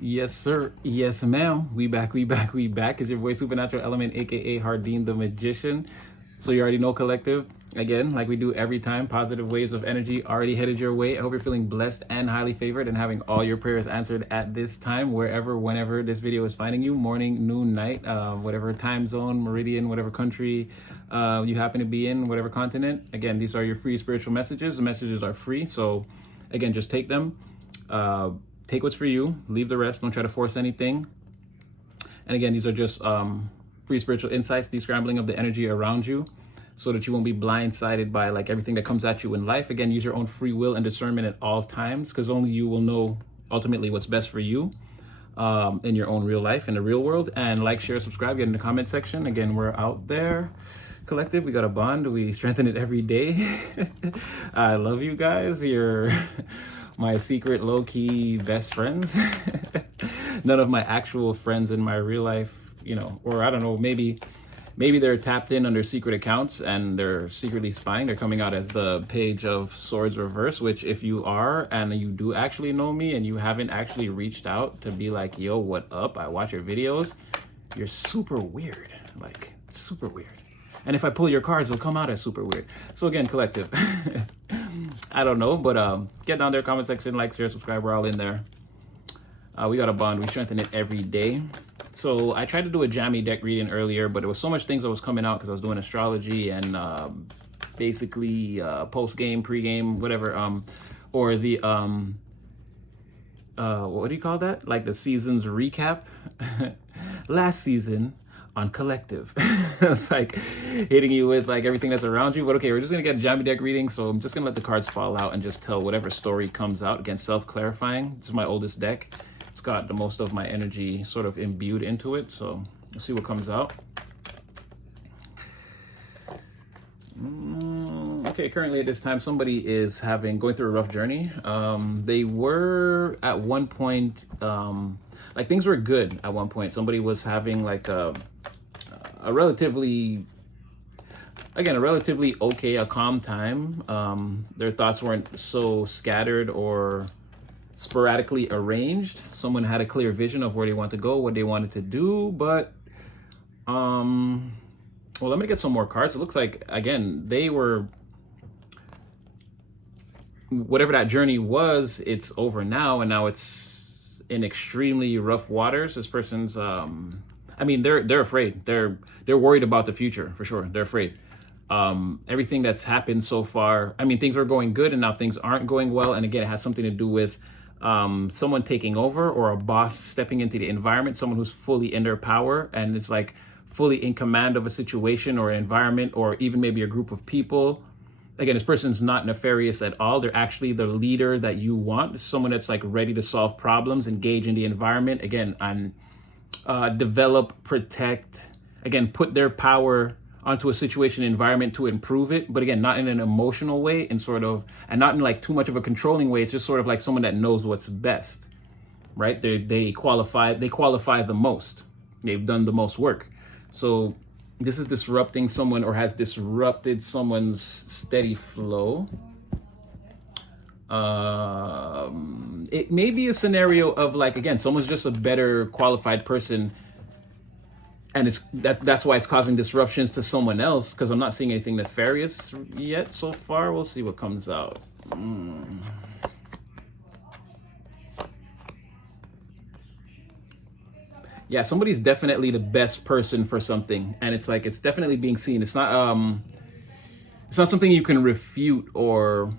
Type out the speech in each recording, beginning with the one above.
Yes, sir. Yes, ma'am. We back. It's your boy Supernatural Element, aka Hardin the Magician. So you already know, collective. Again, like we do every time, positive waves of energy already headed your way. I hope you're feeling blessed and highly favored and having all your prayers answered at this time, wherever, whenever this video is finding you, morning, noon, night, whatever time zone, meridian, whatever country you happen to be in, whatever continent. Again, these are your free spiritual messages. The messages are free. So again, just take them. Take what's for you, leave the rest, don't try to force anything. And again, these are just free spiritual insights, descrambling of the energy around you so that you won't be blindsided by like everything that comes at you in life. Again, use your own free will and discernment at all times, because only you will know ultimately what's best for you in your own real life, in the real world. And like, share, subscribe, get in the comment section. Again, we're out there. Collective, we got a bond, we strengthen it every day. I love you guys. You're my secret low-key best friends. None of my actual friends in my real life, you know, or I don't know, maybe they're tapped in under secret accounts and they're secretly spying. They're coming out as the Page of Swords reverse, which if you are and you do actually know me and you haven't actually reached out to be like, yo, what up? I watch your videos. You're super weird, like super weird. And if I pull your cards, it'll come out as super weird. So again, collective. I don't know, but get down there, comment section, like, share, subscribe. We're all in there. We got a bond. We strengthen it every day. So I tried to do a jammy deck reading earlier, but there was so much things that was coming out because I was doing astrology and basically post-game, pre-game, whatever. Or the, what do you call that? Like the season's recap. Last season on collective. It's like hitting you with like everything that's around you. But okay, we're just gonna get a jammy deck reading. So I'm just gonna let the cards fall out and just tell whatever story comes out. Again, self-clarifying. This is my oldest deck. It's got the most of my energy sort of imbued into it. So we'll see what comes out. Okay, currently at this time, somebody is going through a rough journey. They were at one point, like things were good at one point. Somebody was having like a relatively okay, a calm time. Their thoughts weren't so scattered or sporadically arranged. Someone had a clear vision of where they want to go, what they wanted to do, but well, let me get some more cards. It looks like, again, they were, whatever that journey was, it's over now, and now it's in extremely rough waters. This person's, I mean, they're afraid. They're worried about the future, for sure. They're afraid. Everything that's happened so far, I mean, things are going good, and now things aren't going well. And again, it has something to do with someone taking over or a boss stepping into the environment, someone who's fully in their power and is like fully in command of a situation or an environment, or even maybe a group of people. Again, this person's not nefarious at all. They're actually the leader that you want, someone that's like ready to solve problems, engage in the environment, again, and develop, protect, again, put their power onto a situation, environment to improve it. But again, not in an emotional way and and not in like too much of a controlling way. It's just sort of like someone that knows what's best, right? They qualify the most. They've done the most work. So this is disrupting someone, or has disrupted someone's steady flow. It may be a scenario of like, again, someone's just a better qualified person, and that's why it's causing disruptions to someone else, because I'm not seeing anything nefarious yet so far. We'll see what comes out. Yeah, somebody's definitely the best person for something, and it's like it's definitely being seen. It's not something you can refute, or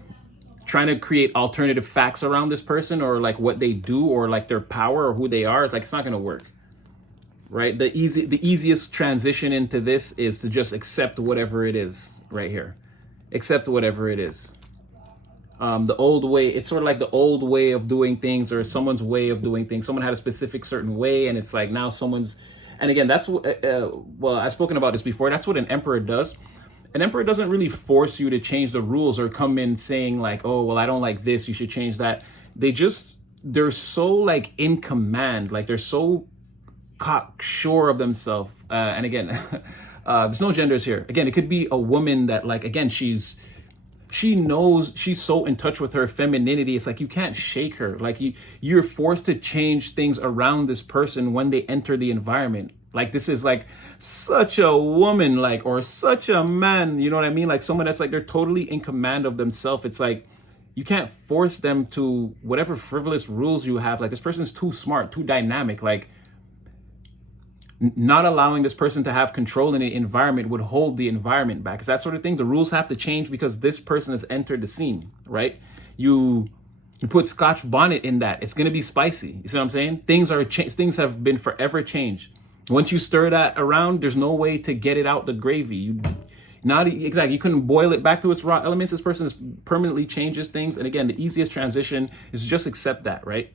trying to create alternative facts around this person, or like what they do, or like their power, or who they are. It's like it's not going to work, right? The easiest transition into this is to just accept whatever it is right here. Accept whatever it is. The old way, it's sort of like the old way of doing things, or someone's way of doing things. Someone had a specific certain way, and it's like now someone's, and again, that's what, well, I've spoken about this before. That's what an emperor does. An emperor doesn't really force you to change the rules or come in saying like, oh, well, I don't like this, you should change that. They're so like in command, like they're so cocksure of themselves. And again, there's no genders here. Again, it could be a woman that like, again, she's she knows, she's so in touch with her femininity. It's like you can't shake her. Like you're forced to change things around this person when they enter the environment. Like this is like such a woman, like, or such a man, you know what I mean? Like someone that's like, they're totally in command of themselves. It's like, you can't force them to whatever frivolous rules you have. Like this person's too smart, too dynamic. Like not allowing this person to have control in the environment would hold the environment back. It's that sort of thing. The rules have to change because this person has entered the scene, right? You put Scotch bonnet in that, it's gonna be spicy. You see what I'm saying? Things have been forever changed. Once you stir that around, there's no way to get it out the gravy. You couldn't boil it back to its raw elements. This person permanently changes things. And again, the easiest transition is just accept that, right?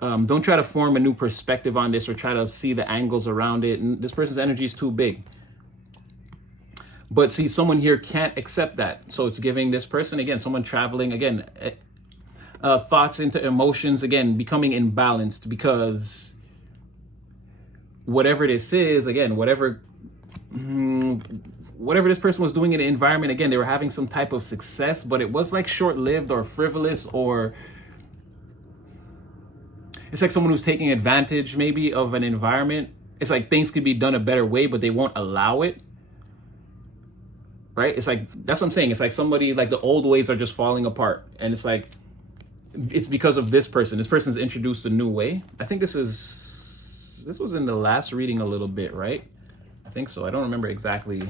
Don't try to form a new perspective on this or try to see the angles around it. And this person's energy is too big. But see, someone here can't accept that. So it's giving this person, again, someone traveling, again, thoughts into emotions, again, becoming imbalanced because whatever this is, again, whatever this person was doing in the environment, again, they were having some type of success, but it was like short-lived or frivolous, or it's like someone who's taking advantage maybe of an environment. It's like things could be done a better way, but they won't allow it. Right? It's like, that's what I'm saying. It's like somebody, like the old ways are just falling apart. And it's like, it's because of this person. This person's introduced a new way. I think this was in the last reading a little bit, right? I think so. I don't remember exactly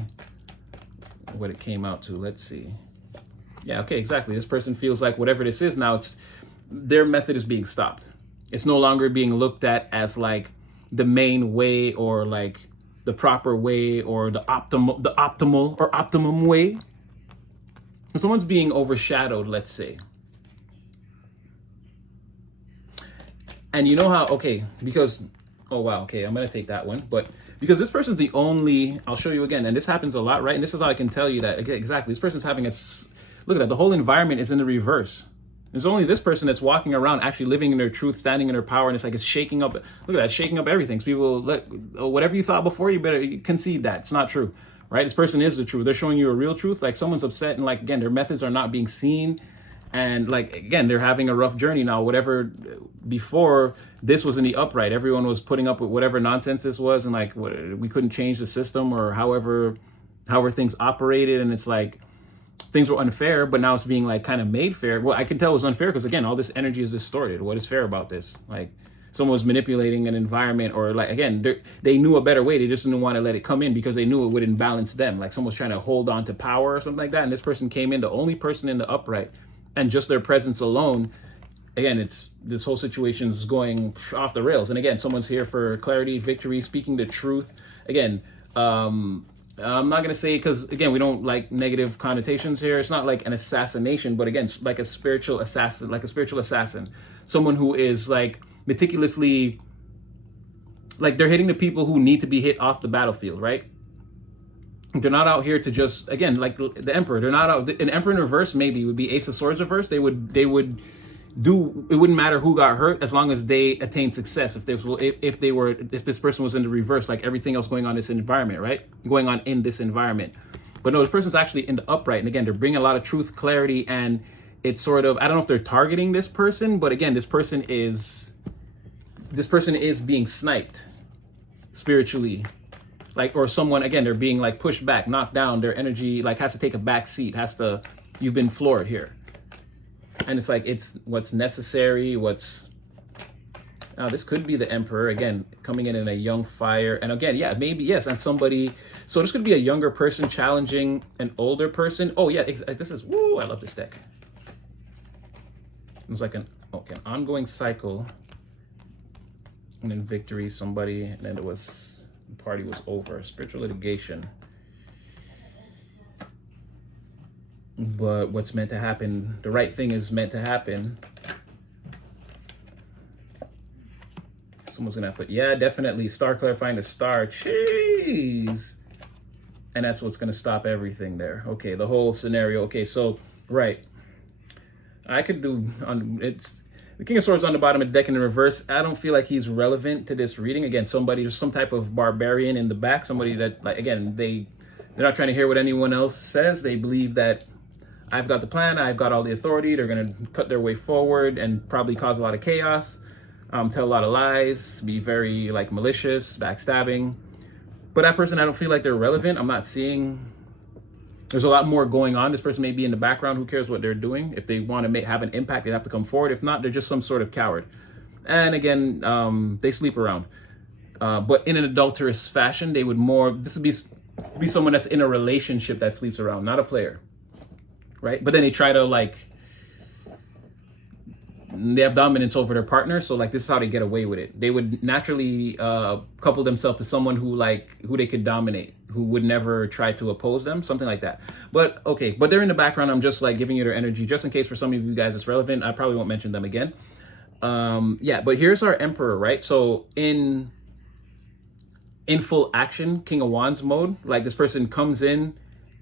what it came out to. Let's see. Yeah, okay, exactly. This person feels like whatever this is now, their method is being stopped. It's no longer being looked at as like the main way or like the proper way or the optimal or optimum way. Someone's being overshadowed, let's say. And you know how, okay, because, oh wow, okay, I'm gonna take that one. But because this person's the only, I'll show you again, and this happens a lot, right? And this is how I can tell you that, exactly, this person's having look at that, the whole environment is in the reverse. There's only this person that's walking around actually living in their truth, standing in their power, and it's like it's shaking up, look at that, shaking up everything. So people, whatever you thought before, you better concede that. It's not true, right? This person is the truth. They're showing you a real truth. Like someone's upset and like, again, their methods are not being seen. And like, again, they're having a rough journey now. Whatever, before this was in the upright, everyone was putting up with whatever nonsense this was. And like, we couldn't change the system or however things operated. And it's like, things were unfair, but now it's being like kind of made fair. Well, I can tell it was unfair because again, all this energy is distorted. What is fair about this? Like someone was manipulating an environment, or like, again, they knew a better way. They just didn't want to let it come in because they knew it would imbalance them. Like someone was trying to hold on to power or something like that. And this person came in, the only person in the upright, and just their presence alone, again, this whole situation is going off the rails. And again, someone's here for clarity, victory, speaking the truth. Again, I'm not going to say, because again, we don't like negative connotations here. It's not like an assassination, but again, like a spiritual assassin, someone who is like meticulously, like they're hitting the people who need to be hit off the battlefield, right? They're not out here to just, again, like the emperor, they're not out, an emperor in reverse maybe would be Ace of Swords reverse. They would do, it wouldn't matter who got hurt as long as they attained success. If this person was in the reverse, like everything else going on in this environment, right? Going on in this environment. But no, this person's actually in the upright. And again, they're bringing a lot of truth, clarity, and it's sort of, I don't know if they're targeting this person, but again, this person is being sniped spiritually. Like, or someone, again, they're being like pushed back, knocked down, their energy like has to take a back seat, you've been floored here. And it's like, it's what's necessary, now this could be the emperor, again, coming in a young fire. And again, yeah, maybe, yes, and somebody, so this could be a younger person challenging an older person. Oh yeah, this is, woo, I love this deck. It's like an ongoing cycle. And then victory, somebody, and then the party was over. Spiritual litigation. But what's meant to happen, the right thing is meant to happen. Someone's gonna have to, yeah, definitely. Star clarifying the star. Jeez. And that's what's gonna stop everything there. Okay, the whole scenario. Okay, so, right. I could do, it's the King of Swords on the bottom of the deck in the reverse. I don't feel like he's relevant to this reading. Again, somebody, just some type of barbarian in the back. Somebody that, like, again, they're not trying to hear what anyone else says. They believe that I've got the plan, I've got all the authority, they're going to cut their way forward and probably cause a lot of chaos, tell a lot of lies, be very like malicious, backstabbing. But that person, I don't feel like they're relevant. I'm not seeing, there's a lot more going on. This person may be in the background. Who cares what they're doing? If they want to have an impact, they have to come forward. If not, they're just some sort of coward. And again, they sleep around. But in an adulterous fashion, they would more, this would be someone that's in a relationship that sleeps around, not a player. Right? But then they try to like, they have dominance over their partner. So like, this is how they get away with it. They would naturally couple themselves to someone who they could dominate, who would never try to oppose them, something like that. But okay, but they're in the background. I'm just like giving you their energy just in case for some of you guys it's relevant. I probably won't mention them again. Yeah, but here's our Emperor, right? So in full action, King of Wands mode, like this person comes in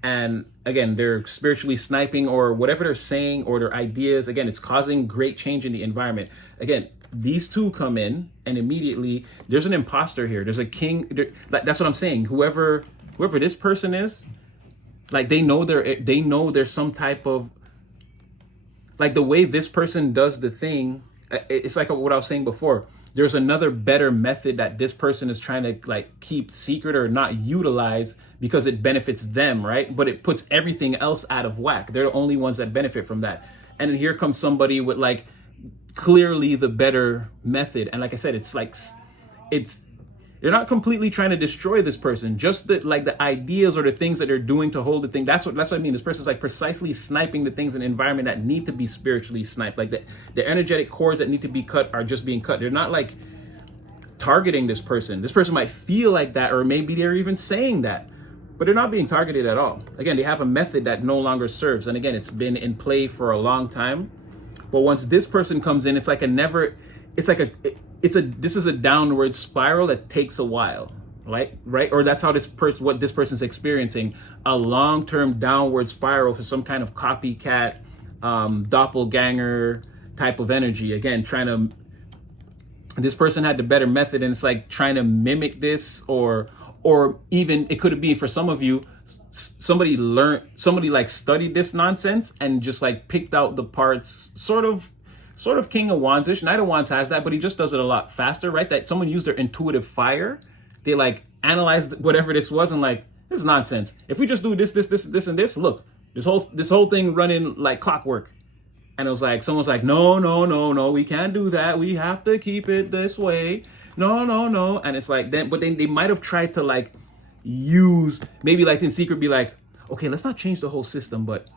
and again, they're spiritually sniping or whatever they're saying or their ideas. Again, it's causing great change in the environment. Again, these two come in and immediately there's an imposter here. There's a king. That's what I'm saying. Whoever this person is, like they know there's some type of, like the way this person does the thing. It's like what I was saying before. There's another better method that this person is trying to like keep secret or not utilize because it benefits them, right? But it puts everything else out of whack. They're the only ones that benefit from that. And then here comes somebody with like clearly the better method. And like I said, they're not completely trying to destroy this person. Just the ideas or the things that they're doing to hold the thing. That's what I mean. This person's like precisely sniping the things in the environment that need to be spiritually sniped. Like the energetic cords that need to be cut are just being cut. They're not like targeting this person. This person might feel like that, or maybe they're even saying that, but they're not being targeted at all. Again, they have a method that no longer serves. And again, it's been in play for a long time. But once this person comes in, this is a downward spiral that takes a while, right? Or that's how what this person's experiencing, a long-term downward spiral for some kind of copycat, doppelganger type of energy. Again, this person had the better method and it's like trying to mimic this, or even it could be for some of you, somebody like studied this nonsense and just like picked out the parts, sort of King of Wands-ish. Knight of Wands has that, but he just does it a lot faster, right? That someone used their intuitive fire. They like analyzed whatever this was and like, this is nonsense. If we just do this, and this, look, this whole thing running like clockwork. And it was like, someone's like, no, we can't do that. We have to keep it this way. No. And it's like, then they might have tried to like use, maybe like in secret be like, okay, let's not change the whole system, but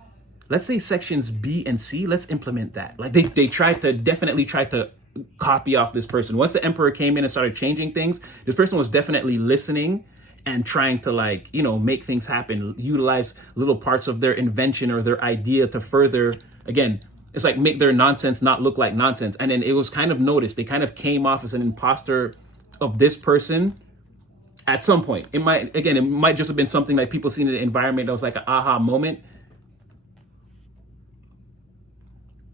let's say sections B and C, let's implement that. Like they definitely tried to copy off this person. Once the Emperor came in and started changing things, this person was definitely listening and trying to like, make things happen, utilize little parts of their invention or their idea to further, again, it's like make their nonsense not look like nonsense. And then it was kind of noticed. They kind of came off as an imposter of this person at some point. It might just have been something like people seen in the environment that was like an aha moment.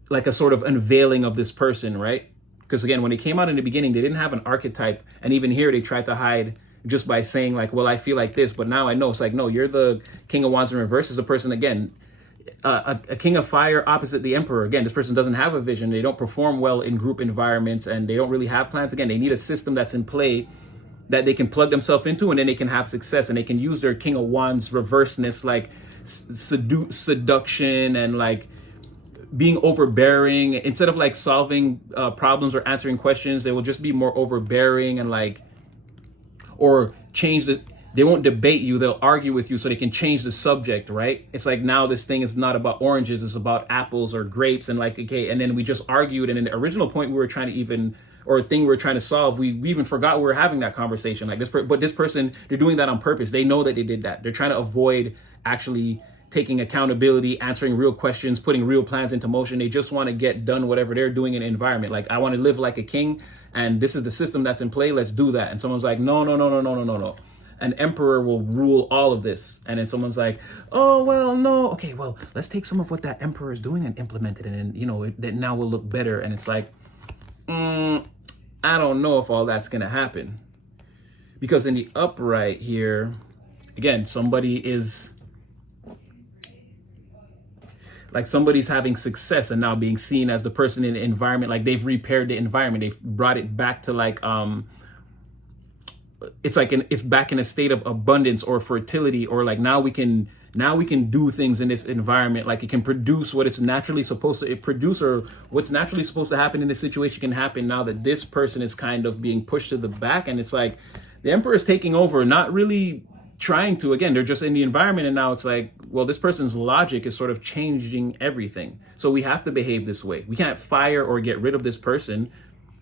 Like a sort of unveiling of this person, right? Because again, when they came out in the beginning, they didn't have an archetype. And even here, they tried to hide just by saying like, well, I feel like this, but now I know. It's like, no, you're the King of Wands in reverse is a person, again, a King of Fire opposite the Emperor. Again, this person doesn't have a vision. They don't perform well in group environments and they don't really have plans. Again, they need a system that's in play that they can plug themselves into and then they can have success and they can use their King of Wands reverseness, like seduction and like being overbearing. Instead of like solving problems or answering questions, they will just be more overbearing and like, or they won't debate you, they'll argue with you so they can change the subject, right? It's like now this thing is not about oranges, it's about apples or grapes, and like, okay, and then we just argued, and in the original point we were trying to solve, we even forgot we were having that conversation. Like but this person, they're doing that on purpose. They know that they did that. They're trying to avoid actually taking accountability, answering real questions, putting real plans into motion. They just want to get done whatever they're doing in the environment. Like, I want to live like a king, and this is the system that's in play. Let's do that. And someone's like, no. An emperor will rule all of this. And then someone's like, oh, well, no. Okay, well, let's take some of what that emperor is doing and implement it. And then, that now will look better. And it's like, I don't know if all that's going to happen. Because in the upright here, again, somebody is like somebody's having success and now being seen as the person in the environment, like they've repaired the environment, they've brought it back to like it's back in a state of abundance or fertility, or like now we can do things in this environment, like it can produce what it's naturally supposed to produce, or what's naturally supposed to happen in this situation can happen now that this person is kind of being pushed to the back. And it's like the emperor is taking over, not really trying to, again, they're just in the environment, and now it's like, well, this person's logic is sort of changing everything, so we have to behave this way. We can't fire or get rid of this person.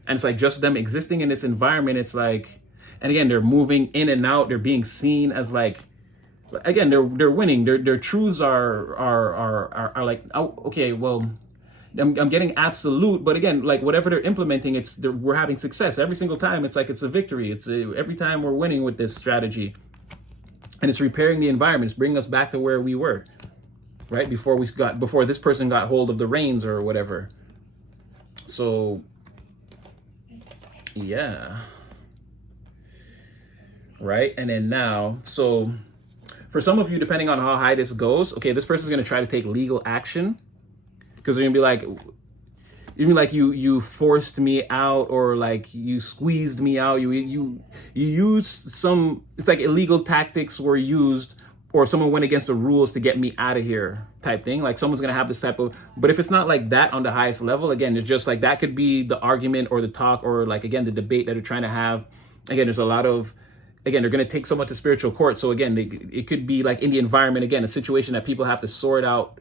And it's like just them existing in this environment, it's like, and again, they're moving in and out, they're being seen as like, again, they're winning, their truths are like, oh, okay, well, I'm getting absolute, but again, like whatever they're implementing, we're having success every single time. It's like it's a victory. Every time we're winning with this strategy. And it's repairing the environment. It's bringing us back to where we were, right? Before this person got hold of the reins or whatever. So, yeah. Right? And then now, so for some of you, depending on how high this goes, okay, this person's going to try to take legal action, because they're going to be like, you mean like you forced me out, or like you squeezed me out, you used some, it's like illegal tactics were used, or someone went against the rules to get me out of here type thing. Like someone's gonna have this type of, but if it's not like that on the highest level, again, it's just like that could be the argument or the talk, or like, again, the debate that they're trying to have. Again, there's a lot of, again, they're going to take someone to spiritual court. So again, it could be like in the environment, again, a situation that people have to sort out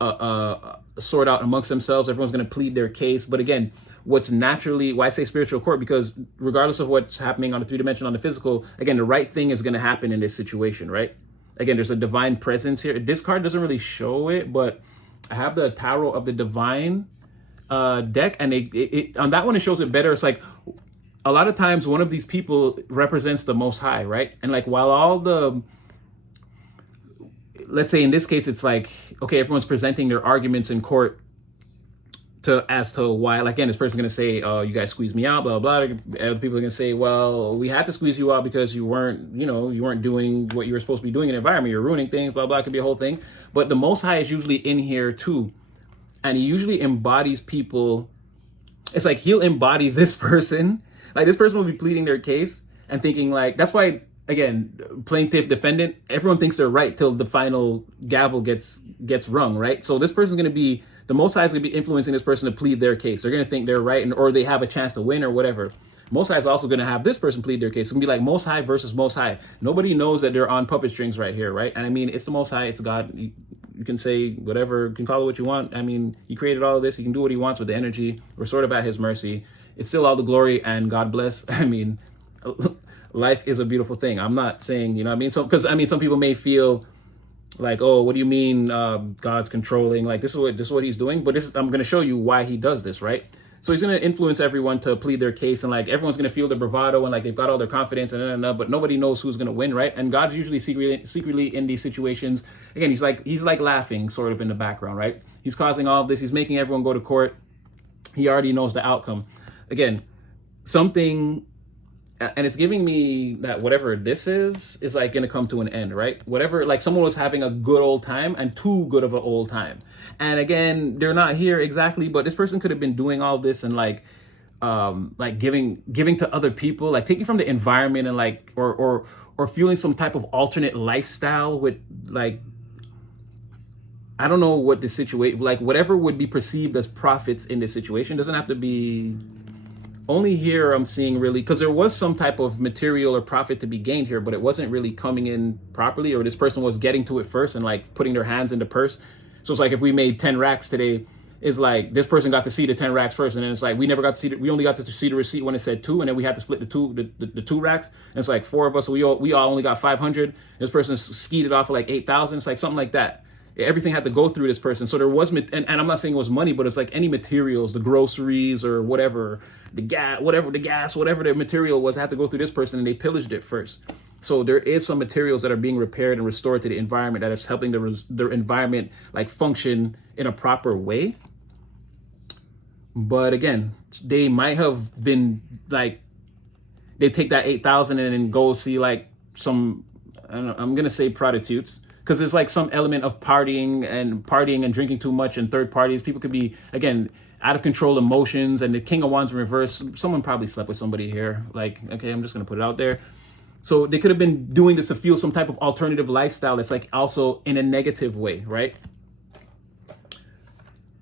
amongst themselves. Everyone's going to plead their case. But again, what's naturally, why I say spiritual court, because regardless of what's happening on the 3-dimensional, on the physical, again, the right thing is going to happen in this situation, right? Again, there's a divine presence here. This card doesn't really show it, but I have the Tarot of the Divine deck, and it on that one, it shows it better. It's like a lot of times one of these people represents the Most High, right? And like while all the, let's say in this case, it's like, okay, everyone's presenting their arguments in court as to why, like, again, this person's going to say, oh, you guys squeezed me out, blah, blah, blah. Other people are going to say, well, we had to squeeze you out because you weren't doing what you were supposed to be doing in the environment. You're ruining things, blah, blah. It could be a whole thing. But the Most High is usually in here too. And he usually embodies people. It's like he'll embody this person. Like this person will be pleading their case and thinking like, that's why, again, plaintiff, defendant, everyone thinks they're right till the final gavel gets rung, right? So this person's going to be, the Most High is going to be influencing this person to plead their case. They're going to think they're right, or they have a chance to win or whatever. Most High is also going to have this person plead their case. It's going to be like Most High versus Most High. Nobody knows that they're on puppet strings right here, right? And I mean, it's the Most High, it's God. You can say whatever, you can call it what you want. I mean, he created all of this. He can do what he wants with the energy. We're sort of at his mercy. It's still all the glory and God bless. I mean, life is a beautiful thing. I'm not saying, you know what I mean? So, because I mean, some people may feel like, oh, what do you mean God's controlling? Like this is what he's doing. But I'm going to show you why he does this, right? So he's going to influence everyone to plead their case, and like everyone's going to feel the bravado and like they've got all their confidence and but nobody knows who's going to win, right? And God's usually secretly in these situations. Again, he's like laughing sort of in the background, right? He's causing all of this. He's making everyone go to court. He already knows the outcome. Again, something, and it's giving me that whatever this is like going to come to an end, right? Whatever, like someone was having a good old time and too good of an old time. And again, they're not here exactly, but this person could have been doing all this and like giving to other people, like taking from the environment and like, or fueling some type of alternate lifestyle with like, I don't know what the situation, like whatever would be perceived as profits in this situation. Doesn't have to be. Only here I'm seeing really, because there was some type of material or profit to be gained here, but it wasn't really coming in properly, or this person was getting to it first and like putting their hands in the purse. So it's like if we made 10 racks today, it's like this person got to see the 10 racks first, and then it's like we never got to see we only got to see the receipt when it said 2, and then we had to split the two racks. And it's like 4 of us, so we all only got 500. This person skied it off for like 8,000. It's like something like that. Everything had to go through this person. So there was, and I'm not saying it was money, but it's like any materials, the groceries or whatever, the gas, whatever the material was, had to go through this person, and they pillaged it first. So there is some materials that are being repaired and restored to the environment that is helping the environment like function in a proper way. But again, they might have been like, they take that 8,000 and then go see like some, I don't know, I'm going to say prostitutes, because there's like some element of partying and drinking too much and third parties. People could be, again, out of control emotions, and the King of Wands in reverse. Someone probably slept with somebody here. Like, okay, I'm just going to put it out there. So they could have been doing this to feel some type of alternative lifestyle that's like also in a negative way, right?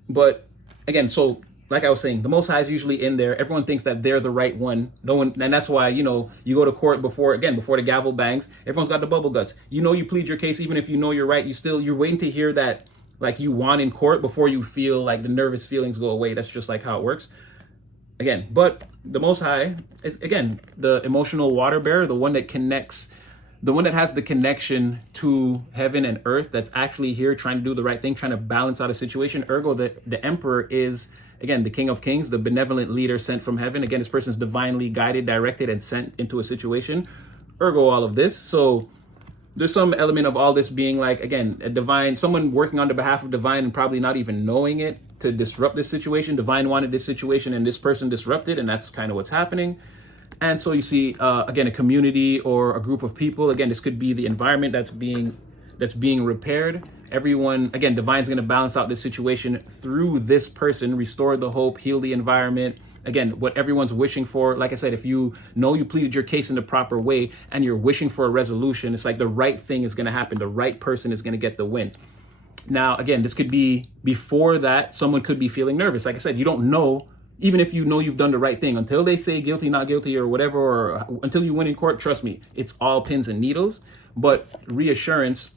But again, so like I was saying, the Most High is usually in there. Everyone thinks that they're the right one. No one, and that's why, you know, you go to court before the gavel bangs. Everyone's got the bubble guts. You know, you plead your case, even if you know you're right. You're waiting to hear that, like, you won in court before you feel like the nervous feelings go away. That's just like how it works. Again, but the Most High is, again, the emotional water bearer, the one that connects, the one that has the connection to heaven and earth, that's actually here trying to do the right thing, trying to balance out a situation. Ergo, the Emperor is, again, the King of Kings, the benevolent leader sent from heaven. Again, this person's divinely guided, directed, and sent into a situation. Ergo, all of this. So there's some element of all this being like, again, a divine, someone working on the behalf of divine and probably not even knowing it to disrupt this situation. Divine wanted this situation and this person disrupted, and that's kind of what's happening. And so you see, again, a community or a group of people. Again, this could be the environment that's being repaired. Everyone, again, divine's going to balance out this situation through this person, restore the hope, heal the environment. Again, what everyone's wishing for. Like I said, if you know you pleaded your case in the proper way and you're wishing for a resolution, it's like the right thing is going to happen. The right person is going to get the win. Now, again, this could be before that. Someone could be feeling nervous. Like I said, you don't know, even if you know you've done the right thing, until they say guilty, not guilty, or whatever, or until you win in court. Trust me, it's all pins and needles. But reassurance,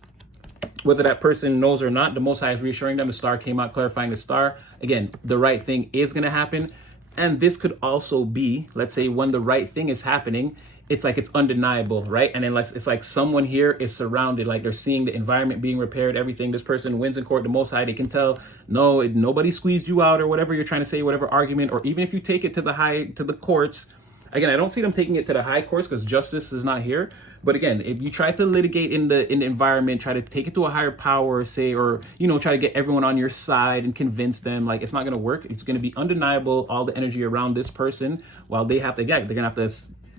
whether that person knows or not, the Most High is reassuring them. The star came out clarifying the star. Again, the right thing is going to happen. And this could also be, let's say, when the right thing is happening, it's like it's undeniable, right? And then it's like someone here is surrounded, like they're seeing the environment being repaired, everything. This person wins in court, the Most High, they can tell, no, nobody squeezed you out or whatever you're trying to say, whatever argument, or even if you take it to the courts. Again, I don't see them taking it to the high courts because justice is not here. But again, if you try to litigate in the environment, try to take it to a higher power, say, or, you know, try to get everyone on your side and convince them, like, it's not going to work. It's going to be undeniable, all the energy around this person, while they have to, they're going to have to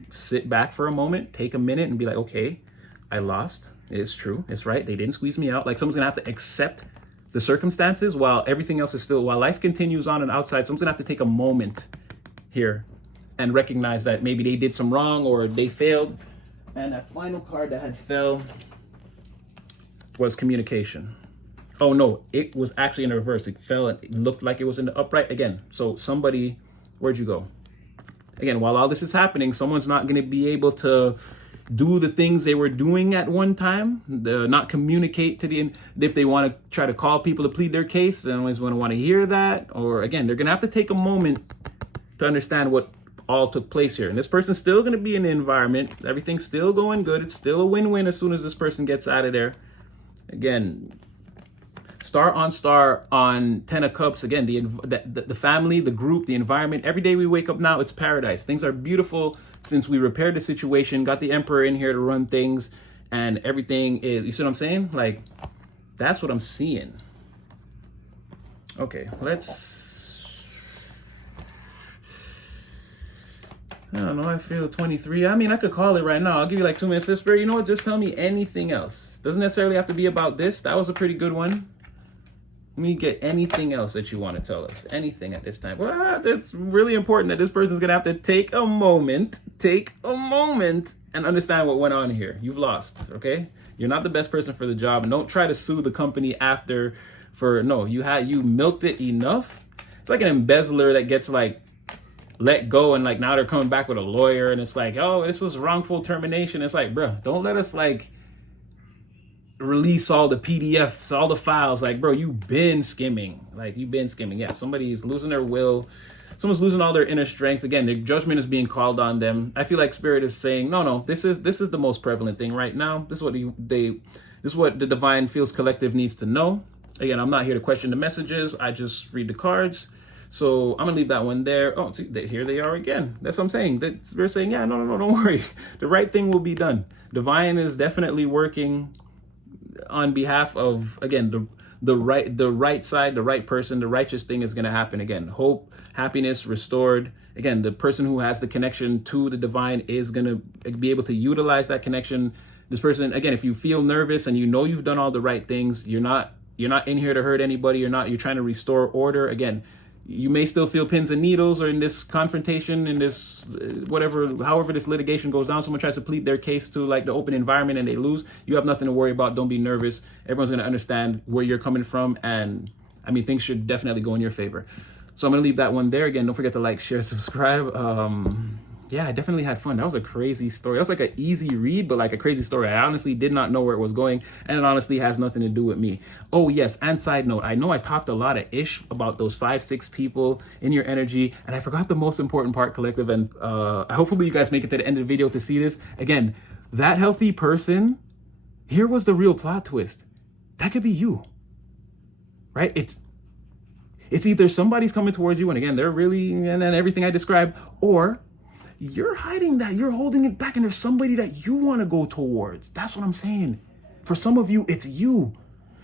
sit back for a moment, take a minute and be like, okay, I lost. It's true. It's right. They didn't squeeze me out. Like, someone's going to have to accept the circumstances while everything else is still, while life continues on outside. Someone's going to have to take a moment here and recognize that maybe they did some wrong or they failed. And that final card that had fell was communication. Oh no, it was actually in the reverse. It fell and it looked like it was in the upright again. So somebody, where'd you go? Again, while all this is happening, someone's not going to be able to do the things they were doing at one time, not communicate to if they want to try to call people to plead their case, they always want to hear that. Or again, they're going to have to take a moment to understand what all took place here. And this person's still going to be in the environment. Everything's still going good. It's still a win-win as soon as this person gets out of there. Again, star on 10 of Cups. Again, the family, the group, the environment. Every day we wake up now, it's paradise. Things are beautiful since we repaired the situation, got the Emperor in here to run things, and everything is, you see what I'm saying? Like, that's what I'm seeing. Okay, I don't know, I feel 23. I mean, I could call it right now. I'll give you like 2 minutes. Spirit, you know what? Just tell me anything else. Doesn't necessarily have to be about this. That was a pretty good one. Let me get anything else that you want to tell us. Anything at this time. Well, it's really important that this person's going to have to take a moment and understand what went on here. You've lost, okay? You're not the best person for the job. And don't try to sue the company after you milked it enough. It's like an embezzler that gets like let go and like now they're coming back with a lawyer and it's like, oh, this was wrongful termination. It's like, bro, don't let us like release all the PDFs, all the files. Like, bro, you've been skimming. Yeah, somebody's losing their will. Someone's losing all their inner strength. Again, their judgment is being called on them. I feel like Spirit is saying, no, this is the most prevalent thing right now. This is what the divine feels collective needs to know. Again, I'm not here to question the messages. I just read the cards. So I'm gonna leave that one there. Oh, see, here they are again. That's what I'm saying. They're saying, yeah, no, don't worry. The right thing will be done. Divine is definitely working on behalf of, again, the right side, the right person. The righteous thing is gonna happen again. Hope, happiness restored. Again, the person who has the connection to the divine is gonna be able to utilize that connection This person, again, if you feel nervous and you know you've done all the right things, you're not in here to hurt anybody. You're trying to restore order. Again, you may still feel pins and needles, or in this confrontation, in this however this litigation goes down, someone tries to plead their case to like the open environment and they lose. You have nothing to worry about. Don't be nervous. Everyone's going to understand where you're coming from. And I mean, things should definitely go in your favor. So I'm going to leave that one there. Again, don't forget to like, share, subscribe. Yeah, I definitely had fun. That was a crazy story. That was like an easy read, but like a crazy story. I honestly did not know where it was going, and it honestly has nothing to do with me. Oh yes, and side note, I know I talked a lot of ish about those 5-6 people in your energy, and I forgot the most important part, collective, and hopefully you guys make it to the end of the video to see this. Again, that healthy person, here was the real plot twist. That could be you, right? It's either somebody's coming towards you, and again, they're really, and then everything I described, or you're hiding that, you're holding it back, and there's somebody that you want to go towards. That's what I'm saying. For some of you, it's you.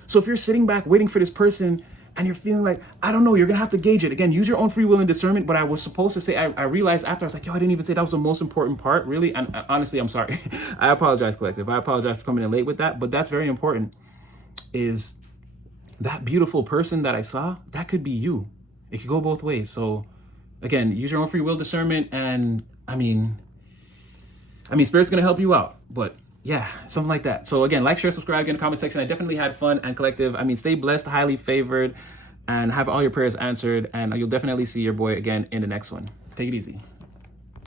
So if you're sitting back waiting for this person and you're feeling like, I don't know, you're gonna have to gauge it. Again, use your own free will and discernment. But I was supposed to say, I realized after, I was like, yo, I didn't even say that was the most important part, really. And honestly, I'm sorry. I apologize, collective. I apologize for coming in late with that, but that's very important. Is that beautiful person that I saw, that could be you. It could go both ways. So again, use your own free will, discernment, and I mean, Spirit's gonna help you out, but yeah, something like that. So again, like, share, subscribe in the comment section. I definitely had fun. And collective, stay blessed, highly favored, and have all your prayers answered. And you'll definitely see your boy again in the next one. Take it easy.